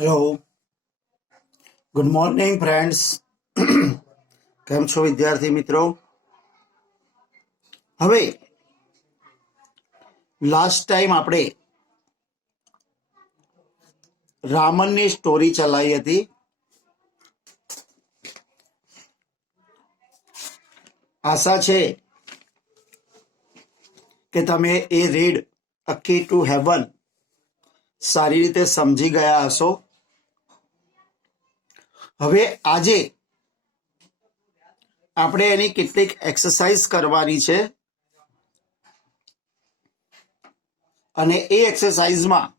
Hello, good morning friends. કેમ છો વિદ્યાર્થી મિત્રો? હવે લાસ્ટ ટાઈમ આપણે રામનની સ્ટોરી ચલાવી હતી. આશા છે કે તમે A read Aki to heaven સારી રીતે સમજી ગયા હશો. હવે આજે આપણે એની કેટલીક એક્સરસાઇઝ કરવાની છે અને એ એક્સરસાઇઝમાં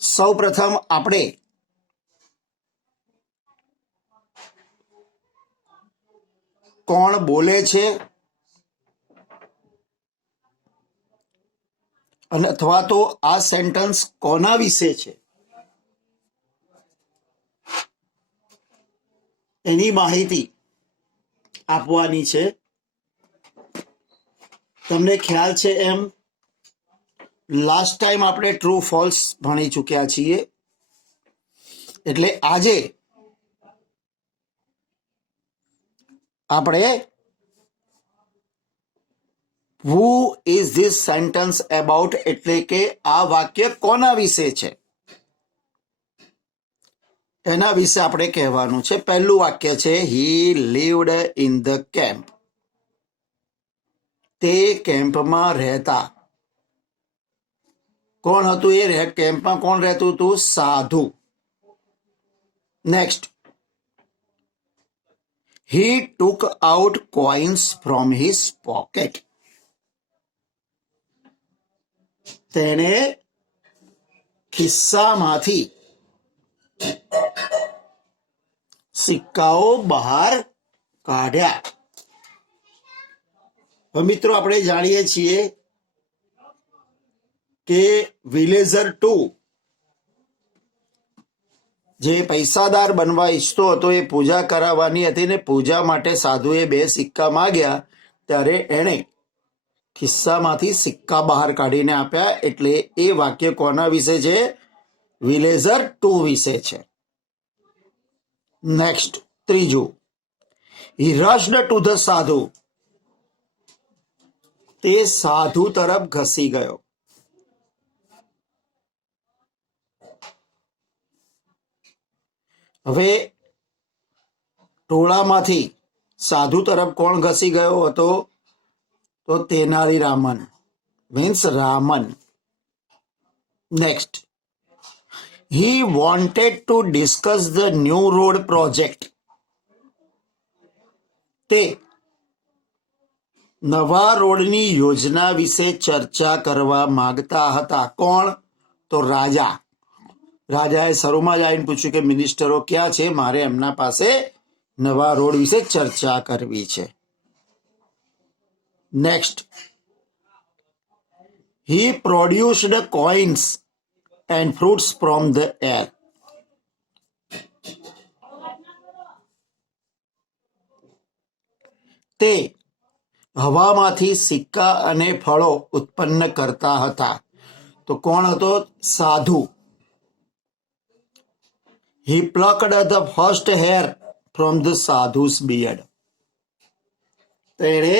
સૌ પ્રથમ આપણે કોણ બોલે છે અને અથવા તો આ સેન્ટેન્સ કોના વિશે છે એની માહિતી આપવાની છે. તમને ખ્યાલ છે એમ લાસ્ટ ટાઈમ આપણે ટ્રુ ફોલ્સ ભણી ચૂક્યા છીએ, એટલે આજે આપણે who is this sentence about એટલે કે આ વાક્ય કોના વિશે છે એના વિશે આપણે કહેવાનું છે. પહેલું વાક્ય છે હી લીવડ ઇન ધ કેમ્પ. તે કેમ્પમાં રહેતા. કોણ હતું એ કેમ્પમાં? કોણ રહેતું હતું? સાધુ. Next, he took out coins from his pocket. તેણે ખિસ્સામાંથી સિક્કાઓ બહાર કાઢ્યા. હવે મિત્રો આપણે જાણીએ છીએ કે વિલેજર 2 જે પૈસાદાર બનવા ઈચ્છતો હતો એ પૂજા કરાવવાની હતી ને પૂજા માટે સાધુએ 2 સિક્કા માંગ્યા ત્યારે એણે ખિસ્સામાંથી સિક્કા બહાર કાઢીને આપ્યા. એટલે એ વાક્ય કોના વિશે છે? વિલેજર 2 વિશે છે. નેક્સ્ટ, ત્રીજું, હી રશ્ડ ટુ ધ સાધુ. તે સાધુ તરફ ઘસી ગયો. હવે ટોળામાંથી સાધુ તરફ કોણ ઘસી ગયો હતો? તો Tenali Raman means Raman. Next, he wanted to discuss the new road project. તે નવા રોડની યોજના વિશે ચર્ચા કરવા માંગતા હતા. કોણ? તો રાજા. રાજાએ શરૂમાં જ આવીને પૂછ્યું કે મિનિસ્ટરો ક્યાં છે, મારે એમના પાસે નવા રોડ વિશે ચર્ચા કરવી છે. Next, he produced coins and fruits from the air. તે હવામાંથી સિક્કા અને ફળો ઉત્પન્ન કરતા હતા. તો કોણ હતો? Sadhu. He plucked the first hair from the sadhu's beard. તેણે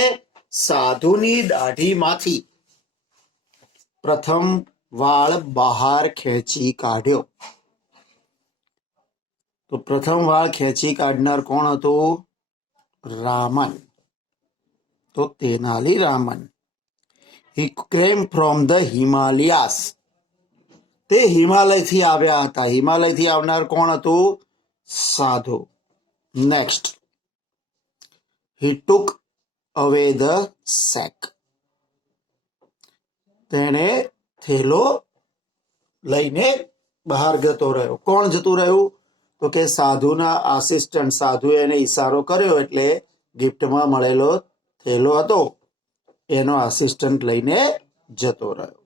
સાધુની દાઢીમાંથી પ્રથમ વાળ બહાર ખેંચી કાઢ્યો. તો પ્રથમ વાળ ખેંચી કાઢનાર કોણ હતું? રામન. તો તેનાલી રામન. હી કેમ ફ્રોમ ધ હિમાલયાસ. તે હિમાલયથી આવ્યા હતા. હિમાલયથી આવનાર કોણ હતું? સાધુ. નેક્સ્ટ, હી ટુક અવે ધ સેક. તેણે થેલો લઈને બહાર જતો રહ્યો. કોણ જતું રહ્યું? તો કે સાધુના આસિસ્ટન્ટ. સાધુએ એને ઈશારો કર્યો એટલે ગિફ્ટમાં મળેલો થેલો હતો એનો આસિસ્ટન્ટ લઈને જતો રહ્યો.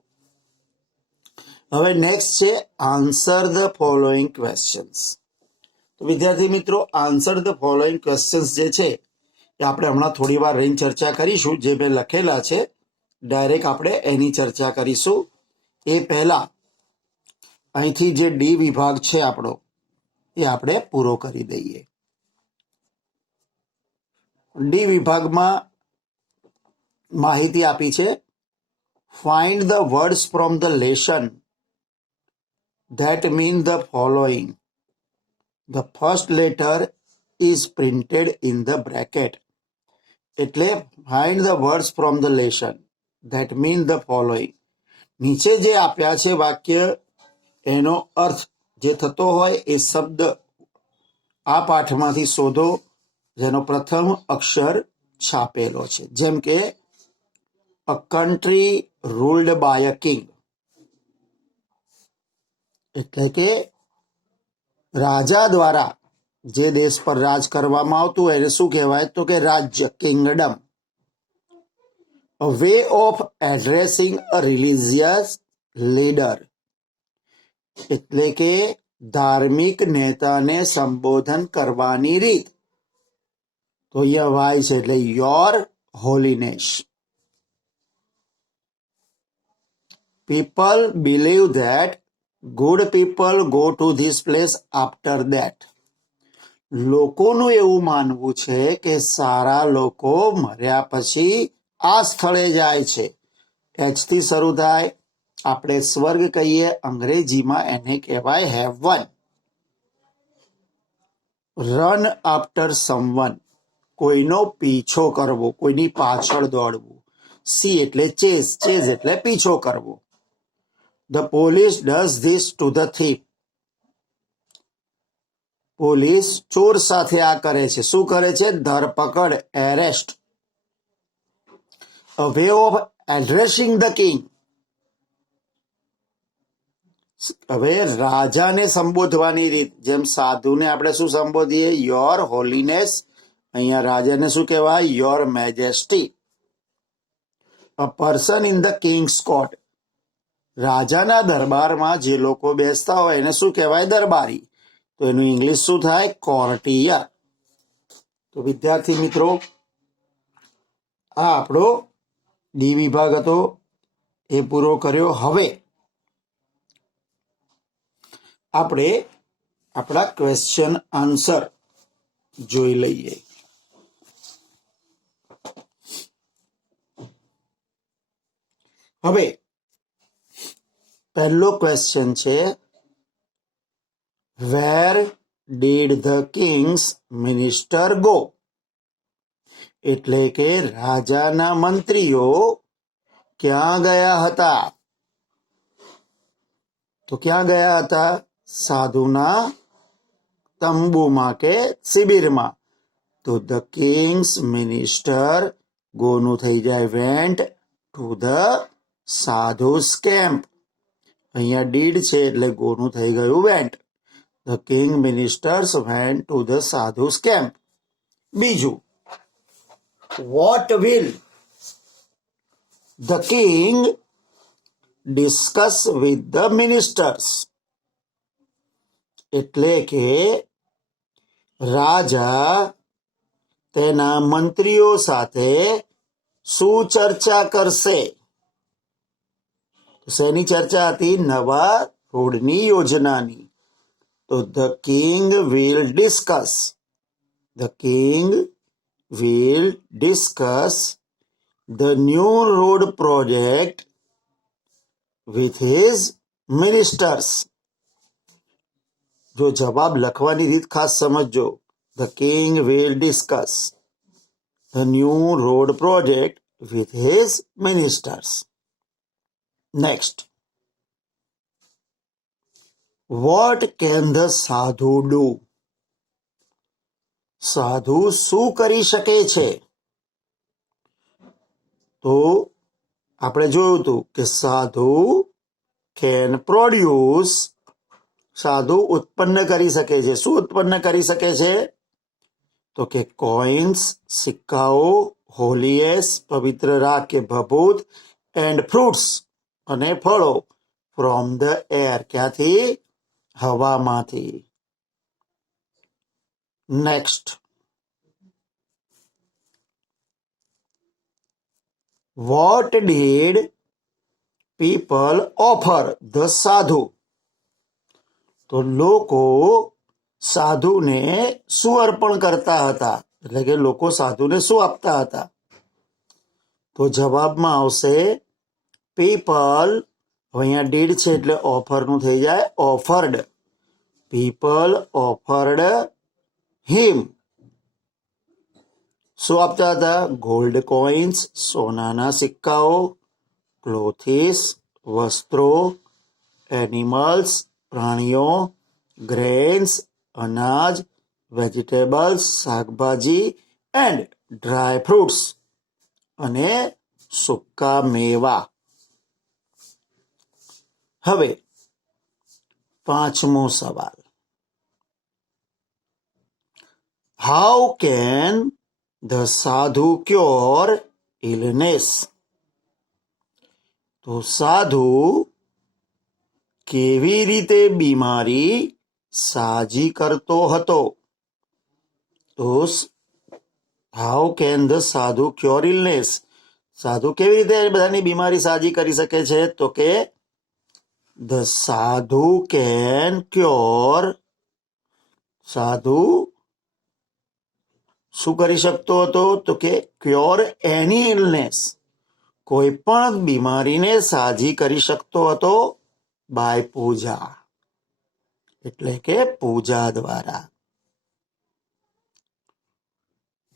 હવે નેક્સ્ટ છે આન્સર ધ ફોલોઈંગ ક્વેશ્ચન્સ. તો વિદ્યાર્થી મિત્રો, આન્સર ધ ફોલોઈંગ ક્વેશ્ચન્સ જે છે એ આપણે હમણાં થોડી વાર રહીને ચર્ચા કરીશું. જે મેં લખેલા છે ડાયરેક્ટ આપણે એની ચર્ચા કરીશું. એ પહેલા અહીંથી જે ડી વિભાગ છે આપણો એ આપણે પૂરો કરી દઈએ. ડી વિભાગમાં માહિતી આપી છે, find the words from the lesson that mean the following. The first letter is printed in the bracket. એટલે find the words from the lesson that mean the following. નીચે જે આપ્યા છે વાક્ય એનો અર્થ જે થતો હોય એ શબ્દ આ પાઠમાંથી શોધો જેનો પ્રથમ અક્ષર છાપેલો છે. જેમ કે a country ruled by a king, એટલે કે રાજા દ્વારા જે દેશ પર રાજ કરવામાં આવતું એને શું કહેવાય તો કે રાજ્ય, Kingdom. A way of addressing a religious leader, એટલે કે ધાર્મિક નેતાને સંબોધન કરવાની રીત. તો અહીંયા વાય છે એટલે your Holiness. People believe that good people go to this place after that. લોકોનું એવું માનવું છે કે સારા લોકો મર્યા પછી આ સ્થળે જાય છે. એચથી શરૂ થાય, આપણે સ્વર્ગ કહીએ, અંગ્રેજીમાં એને કહેવાય હેવન. રન આફ્ટર સમવન, કોઈનો પીછો કરવો, કોઈની પાછળ દોડવું. સી એટલે ચેઝ, ચેઝ એટલે પીછો કરવો. The police does this to the thief, police ચોર સાથે આ કરે છે. શું કરે છે? ધરપકડ, arrest. A way of addressing the king, હવે રાજાને સંબોધવાની રીત. જેમ સાધુને આપણે શું સંબોધીએ? Your Holiness. અહીંયા રાજાને શું કહેવાય? Your majesty. A person in the king's court, રાજાના દરબારમાં જે લોકો બેસતા હોય એને શું કહેવાય? દરબારી. તો એનું ઇંગ્લિશ શું થાય? કોર્ટિયર. તો વિદ્યાર્થી મિત્રો, આ આપણો ડી વિભાગ હતો એ પૂરો કર્યો. હવે આપણે આપણા ક્વેશ્ચન આન્સર જોઈ લઈએ. હવે પહેલો ક્વેશ્ચન છે, where did the king's minister go? એટલે કે રાજાના મંત્રીઓ ક્યાં ગયા હતા? તો ક્યાં ગયા હતા? સાધુના તંબુમાં કે શિબિરમાં. તો ધ કિંગ્સ મિનિસ્ટર ગોનું થઈ જાય went to the sadhu's camp. અહીંયા ડીડ છે એટલે ગોનું થઈ ગયું went. The king ministers went to the sadhu's camp. બીજું, what will the king discuss with the ministers? એટલે કે રાજા તેના મંત્રીઓ સાથે શું ચર્ચા કરશે? શેની ચર્ચા હતી? નવા રોડની યોજનાની. તો the king will discuss, the king will discuss the new road project with his ministers. જો જવાબ લખવાની રીત ખાસ સમજજો. The king will discuss the new road project with his ministers. Next, what can the સાધુ ડુ? સાધુ શું કરી શકે છે? તો આપણે જોયું હતું કે સાધુ કેન પ્રોડ્યુસ, સાધુ ઉત્પન્ન કરી શકે છે. શું ઉત્પન્ન કરી શકે છે? તો કે કોઇન્સ, સિક્કાઓ, હોલીએસ, પવિત્ર રાખ કે ભભૂત, એન્ડ ફ્રૂટ્સ અને ફળો, ફ્રોમ ધ એર, ક્યાંથી? હવામાંથી. Next, what did people offer the sadhu? તો લોકો સાધુને શું અર્પણ કરતા હતા, એટલે કે લોકો સાધુને શું આપતા હતા? તો જવાબમાં આવશે પીપલ. અહીંયા ડીડ છે એટલે ઓફરનું થઈ જાય ઓફર્ડ. પીપલ ઓફર્ડ હિમ. શું આપતા હતા? ગોલ્ડ કોઇન્સ, સોનાના સિક્કાઓ, ક્લોથિસ, વસ્ત્રો, એનિમલ્સ, પ્રાણીઓ, ગ્રેન્સ, અનાજ, વેજીટેબલ્સ, શાકભાજી, એન્ડ ડ્રાય ફ્રૂટ્સ, અને સૂકા મેવા. હવે 5મો સવાલ. હાઉ કેન ધ સાધુ ક્યોર ઇલનેસ? તો સાધુ કેવી રીતે બીમારી સાજી કરતો હતો? તો હાઉ કેન ધ સાધુ ક્યોર ઇલનેસ? સાધુ કેવી રીતે બધાની બીમારી સાજી કરી શકે છે? તો કે ધ સાધુ કેન ક્યોર. સાધુ શું કરી શકતો હતો? તો કે ક્યોર એની ઇલનેસ. કોઈ પણ બીમારીને સાજી કરી શકતો હતો બાય પૂજા, એટલે કે પૂજા દ્વારા.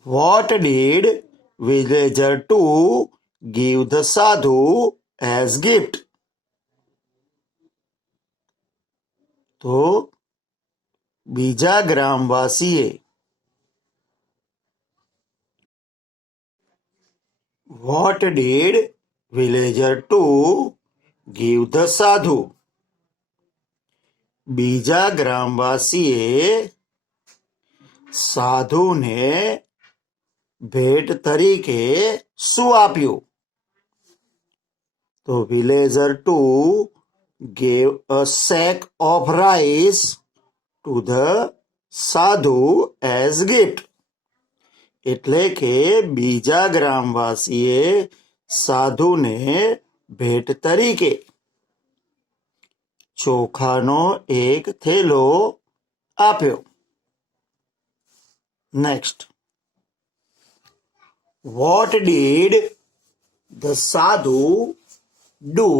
What did villager two give the sadhu as gift? તો બીજા ગ્રામવાસીએ what did villager two give the sadhu? બીજા ગ્રામવાસીએ સાધુને ભેટ તરીકે શું આપ્યું? તો villager two gave a sack of rice to the sadhu as gift. એટલે કે બીજા ગ્રામવાસીએ સાધુને ભેટ તરીકે ચોખાનો એક થેલો આપ્યો. નેક્સ્ટ. વોટ ડીડ ધ સાધુ do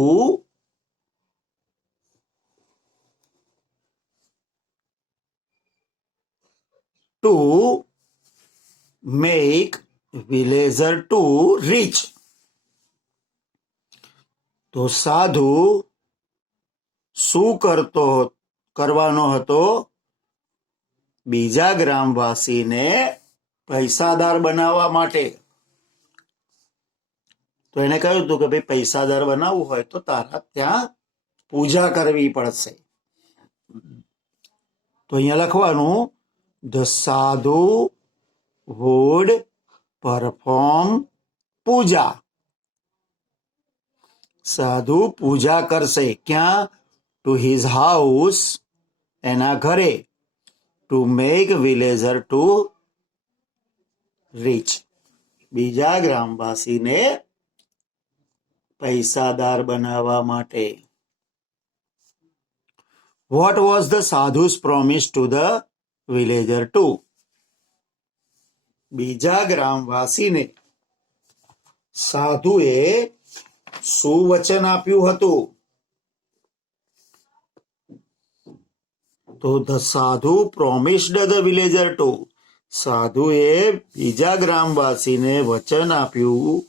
to make villager to rich? તો સાધુ શું કરવાનો હતો? બીજા ગ્રામવાસીને પૈસાદાર બનાવવા માટે. તો એને કહ્યું હતું કે ભાઈ પૈસાદાર બનાવવું હોય તો તારા ત્યાં પૂજા કરવી પડશે. તો અહીંયા લખવાનું ધ સાધુ વુડ પરફોર્મ પૂજા. સાધુ પૂજા કરશે. ક્યાં? ટુ હિઝ હાઉસ, એના ઘરે. To make villager to rich, બીજા ગ્રામવાસીને પૈસાદાર બનાવવા માટે. What was the sadhu's promise to the villager two? બીજા ગ્રામવાસીને સાધુએ શું વચન આપ્યું હતું? તો the sadhu promised the villager two. સાધુએ બીજા ગ્રામવાસીને વચન આપ્યું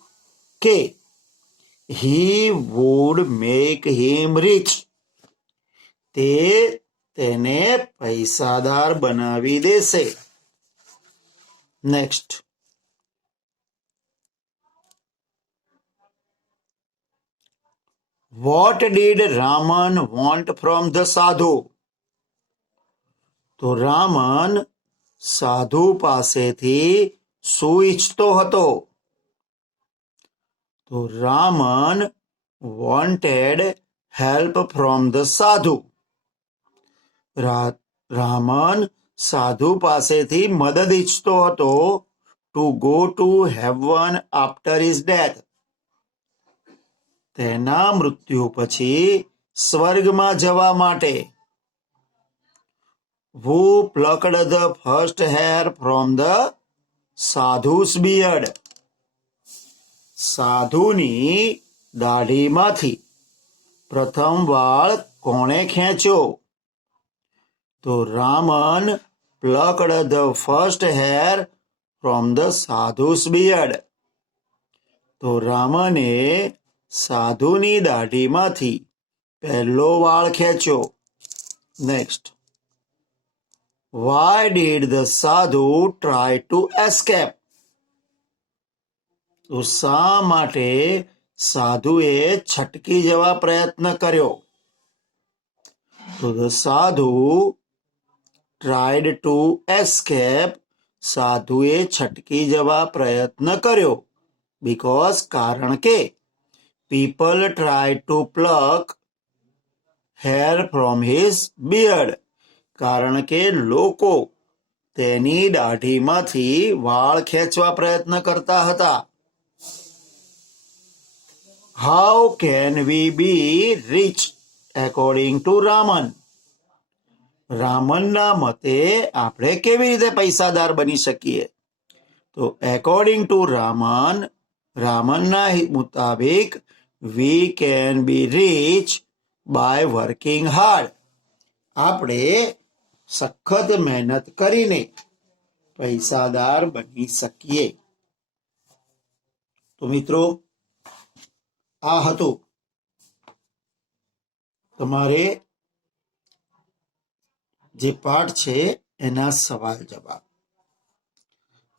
કે he would make him rich. તે તેને પૈસાદાર બનાવી દેશે. Next. What did Raman want from the sadhu? તો રામન સાધુ પાસેથી શું ઈચ્છતો હતો? તો Raman wanted help from the sadhu. Raman સાધુ પાસેથી મદદ ઈચ્છતો હતો to go to heaven after his death. તેના મૃત્યુ પછી સ્વર્ગમાં જવા માટે. Who plucked the first hair from the sadhu's beard? સાધુની દાઢીમાંથી પ્રથમ વાળ કોણે ખેંચ્યો? તો Raman plucked the first hair from the sadhu's beard. તો રામને સાધુની દાઢીમાંથી પહેલો વાળ ખેંચ્યો. Next, why did the sadhu try to escape? તો શા માટે સાધુએ છટકી જવા પ્રયત્ન કર્યો? તો ધ સાધુ ટ્રાયડ ટુ એસ્કેપ. સાધુએ છટકી જવા પ્રયત્ન કર્યો બીકોઝ કારણ કે people try to pluck hair from his beard. કારણ કે લોકો તેની દાઢીમાંથી વાળ ખેંચવા પ્રયત્ન કરતા હતા. How can we be rich according to Raman? રામનના મતે આપણે કેવી રીતે પૈસાદાર બની શકીએ? તો એકોર્ડિંગ ટુ રામન, રામનના મુતાબિક we can be rich by working hard. આપણે સખત મહેનત કરીને પૈસાદાર બની શકીએ. તો મિત્રો, આ હતું તમારે જે પાઠ છે એના સવાલ જવાબ.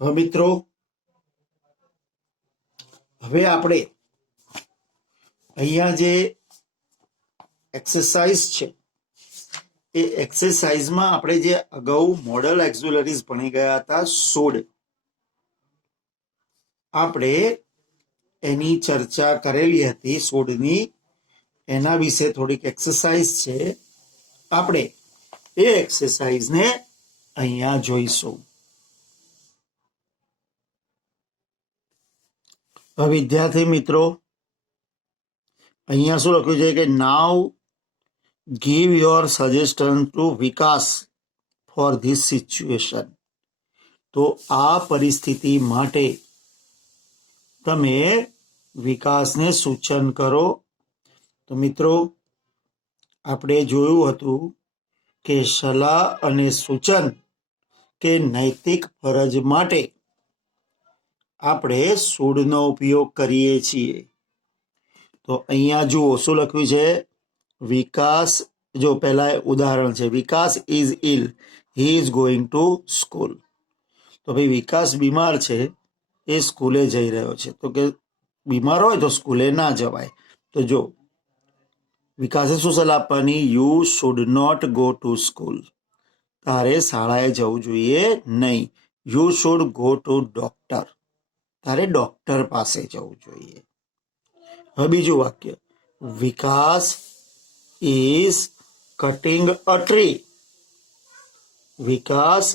હવે મિત્રો, હવે આપણે અહીંયા જે એક્સરસાઇઝ છે એ એક્સરસાઇઝમાં આપણે જે અગાઉ મોડલ એક્ઝ્યુલરીઝ ભણી ગયા હતા 16, આપણે એની ચર્ચા કરેલી હતી 16ની. એના વિશે થોડીક એક્સરસાઇઝ છે. આપણે એ એક્સરસાઇઝને અહીંયા જોઈશું. હવે વિદ્યાર્થી મિત્રો, અહીંયા શું લખ્યું છે કે નાવ give your suggestion to Vikas for this situation. તો આ પરિસ્થિતિ માટે તમે વિકાસને સૂચન કરો. તો મિત્રો, આપણે જોયું હતું કે સલાહ અને સૂચન કે નૈતિક ફરજ માટે આપણે સૂડનો ઉપયોગ કરીએ છીએ. તો અહીંયા જુઓ શું લખ્યું છે. વિકાસ, જો પહેલા ઉદાહરણ છે, Vikas is ill, he is going to school. તો ભાઈ વિકાસ બીમાર છે, એ સ્કૂલે જઈ રહ્યો છે. તો કે બીમાર હોય તો સ્કૂલે ના જવાય. તો જો વિકાસે શું સલાહ આપવાની? You should not go to school. તારે શાળાએ જવું જોઈએ નહીં. You should go to doctor. તારે ડોક્ટર પાસે જવું જોઈએ. હવે બીજું વાક્ય, Vikas is cutting a tree. Vikas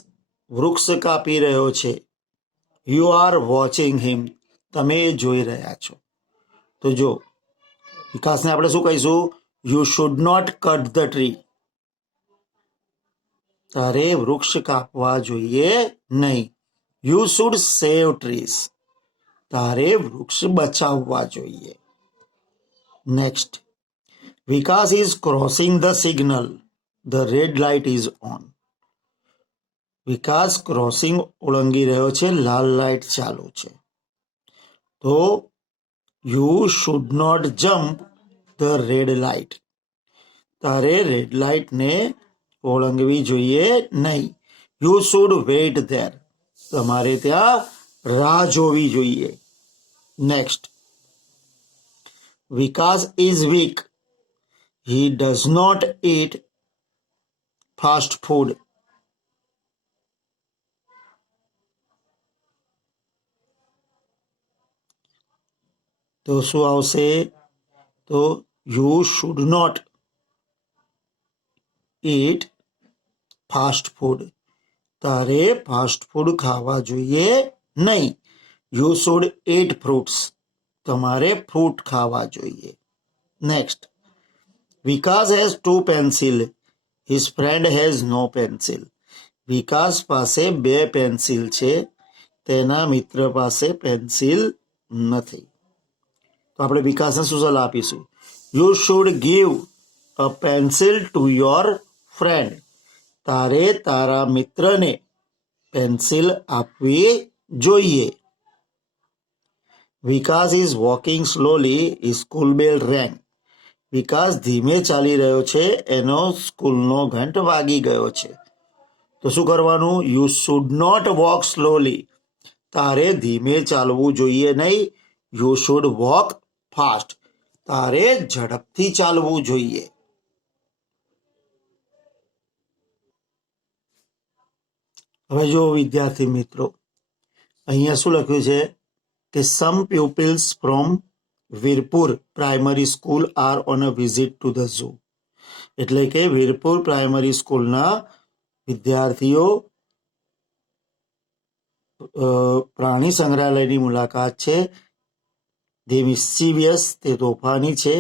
વૃક્ષ કાપી રહ્યો છે. You are watching him. તમે જોઈ રહ્યા છો. તો જો વિકાસને આપણે શું કહીશું? You should not cut the tree. તારે વૃક્ષ કાપવા જોઈએ નહીં. You should save trees. તારે વૃક્ષ બચાવવા જોઈએ. Next, Vikas is crossing the signal. The red light is on. Vikas crossing ઓળંગી રહ્યો છે, લાલ લાઇટ ચાલુ છે. તો you should not jump the red light. તારે રેડ લાઇટને ઓળંગવી જોઈએ નહીં. You should wait there. તમારે ત્યાં રાહ જોવી જોઈએ. Next, Vikas is week. He does not eat fast food. તો શું આવશે? તો you should not eat fast food. તારે ફાસ્ટ ફૂડ ખાવા જોઈએ નહીં. You should eat fruits. તમારે ફ્રૂટ ખાવા જોઈએ. Next, Vikas has 2 pencil. His friend has no pencil. Vikas પાસે 2 પેન્સિલ છે, તેના મિત્ર પાસે પેન્સિલ નથી. તો આપણે વિકાસને શું સલાહ આપીશું? You should give a pencil to your friend. તારે તારા મિત્રને પેન્સિલ આપવી જોઈએ. Vikas is walking slowly, his school bell rang. વિકાસ ધીમે ચાલી રહ્યો છે, એનો સ્કૂલનો ઘંટ વાગી ગયો છે. તો શું કરવાનું? You should not walk slowly. તારે ધીમે ચાલવું જોઈએ નહીં. You should walk fast. તારે ઝડપથી ચાલવું જોઈએ. હવે જો વિદ્યાર્થી મિત્રો, અહીંયા શું લખ્યું છે કે some pupils from Veerpur primary school are on a visit to the zoo. એટલે કે વીરપુર પ્રાઇમરી સ્કૂલના વિદ્યાર્થીઓ પ્રાણી સંગ્રહાલયની મુલાકાત છે. ધે મિસ્ચીવિયસ, તે તોફાની છે.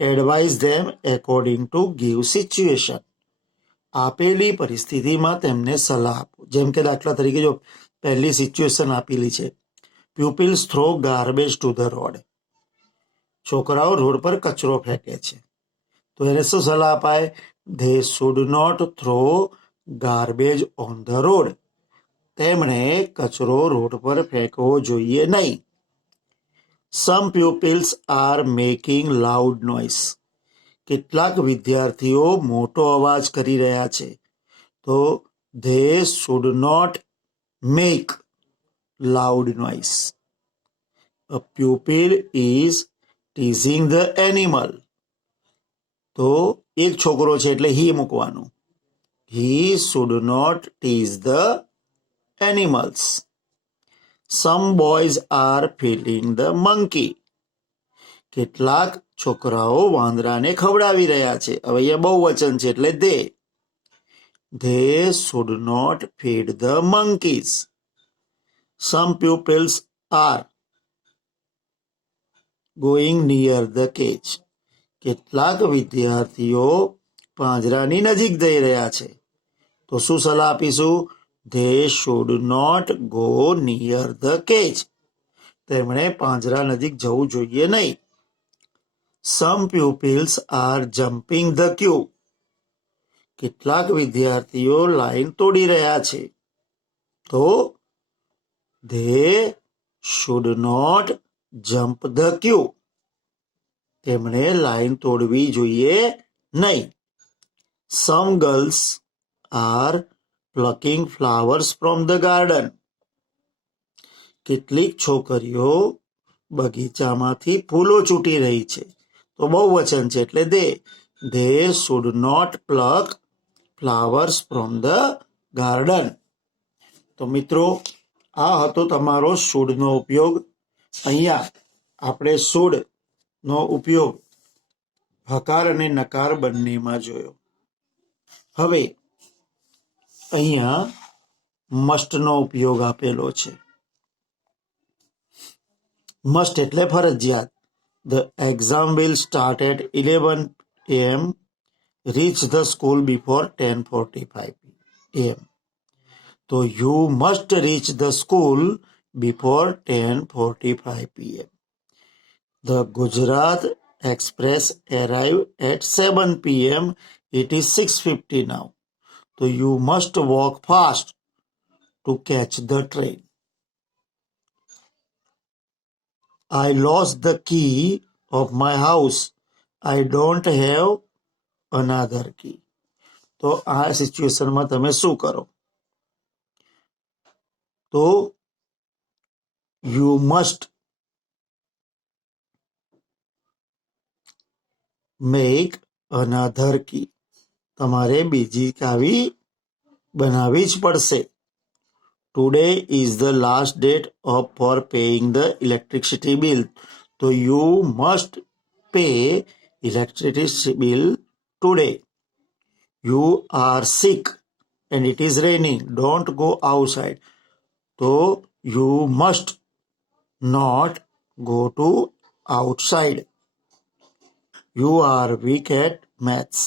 Advise them according to give situation. આપેલી પરિસ્થિતિમાં તેમને સલાહ આપો. જેમ કે દાખલા તરીકે જો પહેલી સિચ્યુએશન આપેલી છે, pupils throw garbage to the road. છોકરાઓ રોડ પર કચરો ફેંકે છે. તો એને શું સલાહ અપાય? They should not throw garbage on the road. તેમણે કચરો રોડ પર ફેંકવો જોઈએ નહીં. Some pupils are making loud noise. કેટલાક વિદ્યાર્થીઓ મોટો અવાજ કરી રહ્યા છે. તો they should not make loud noise. A pupil is teasing the animal. તો એક છોકરો છે એટલે હી મૂકવાનું. He should not tease the animals. Some boys are feeding the monkey. કેટલાક છોકરાઓ વાંદરાને ખવડાવી રહ્યા છે. હવે અહીંયા બહુવચન છે એટલે they should not feed the monkeys. Some pupils are going near the cage. કેટલાક વિદ્યાર્થીઓ પાંજરાની નજીક જઈ રહ્યા છે. તો શું સલાહ આપીશું? They should not go near the cage. તેમણે પાંજરા નજીક જવું જોઈએ નહીં. Some pupils are jumping the queue. કેટલાક વિદ્યાર્થીઓ લાઈન તોડી રહ્યા છે. તો they should not jump the queue. તેમણે લાઈન તોડવી જોઈએ નહીં. Some girls are plucking flowers from the garden. કેટલીક છોકરીઓ બગીચામાંથી ફૂલો ચૂંટી રહી છે. તો બહુવચન છે એટલે they should not pluck flowers from the garden. તો મિત્રો, આ હતો તમારો શુડનો ઉપયોગ. અહીંયા આપણે શુડનો ઉપયોગ હકાર અને નકાર બંનેમાં જોયો. હવે અહીંયા મસ્ટનો ઉપયોગ આપેલો છે. મસ્ટ એટલે ફરજિયાત. The exam will start at 11 AM. Reach the school before 10:45 AM. તો you must reach the school before 10:45 PM. The Gujarat Express arrived at 7 PM. It is 6:50 now. So you must walk fast to catch the train. I lost the key of my house. I don't have another key. તો આ સિચ્યુએશનમાં તમે શું કરો? તો you must make another key. તમારે બીજી ચાવી બનાવવી જ પડશે. Today is the last date for paying the electricity bill. So you must pay electricity bill today. You are sick and it is raining. Don't go outside. So you must not go to outside. You are weak at maths.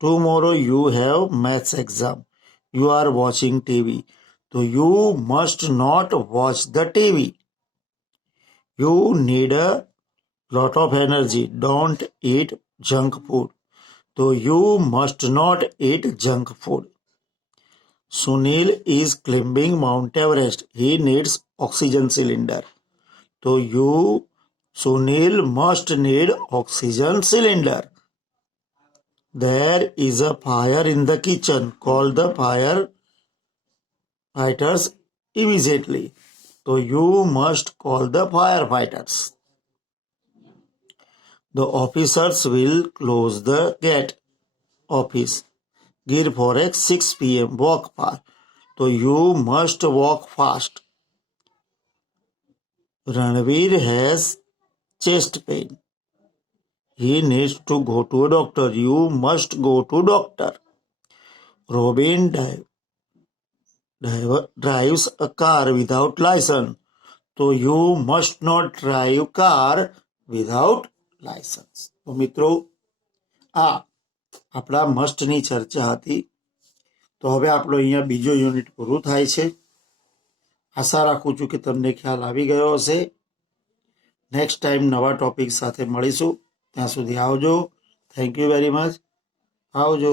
tomorrow you have maths exam, you are watching TV, so you must not watch the TV. You need a lot of energy, don't eat junk food, so you must not eat junk food. Sunil is climbing Mount Everest, he needs oxygen cylinder, so you Sunil must need oxygen cylinder. There is a fire in the kitchen, call the firefighters immediately, so you must call the firefighters. The officers will close the gate. Office Gir Forex 6 p.m. Walk fast, so you must walk fast. Ranveer has chest pain, he needs to go to a doctor, you must go to doctor. Robin drives a car without license, so you must not drive car without license. તો મિત્રો આ આપણા મસ્ટની ચર્ચા હતી. તો હવે આપણો અહીંયા બીજો યુનિટ પૂરું થાય છે. આશા રાખું છું કે તમને ખ્યાલ આવી ગયો હશે. નેક્સ્ટ ટાઈમ નવા ટોપિક સાથે મળીશું. ત્યાં સુધી આવજો. Thank you very much. આવજો.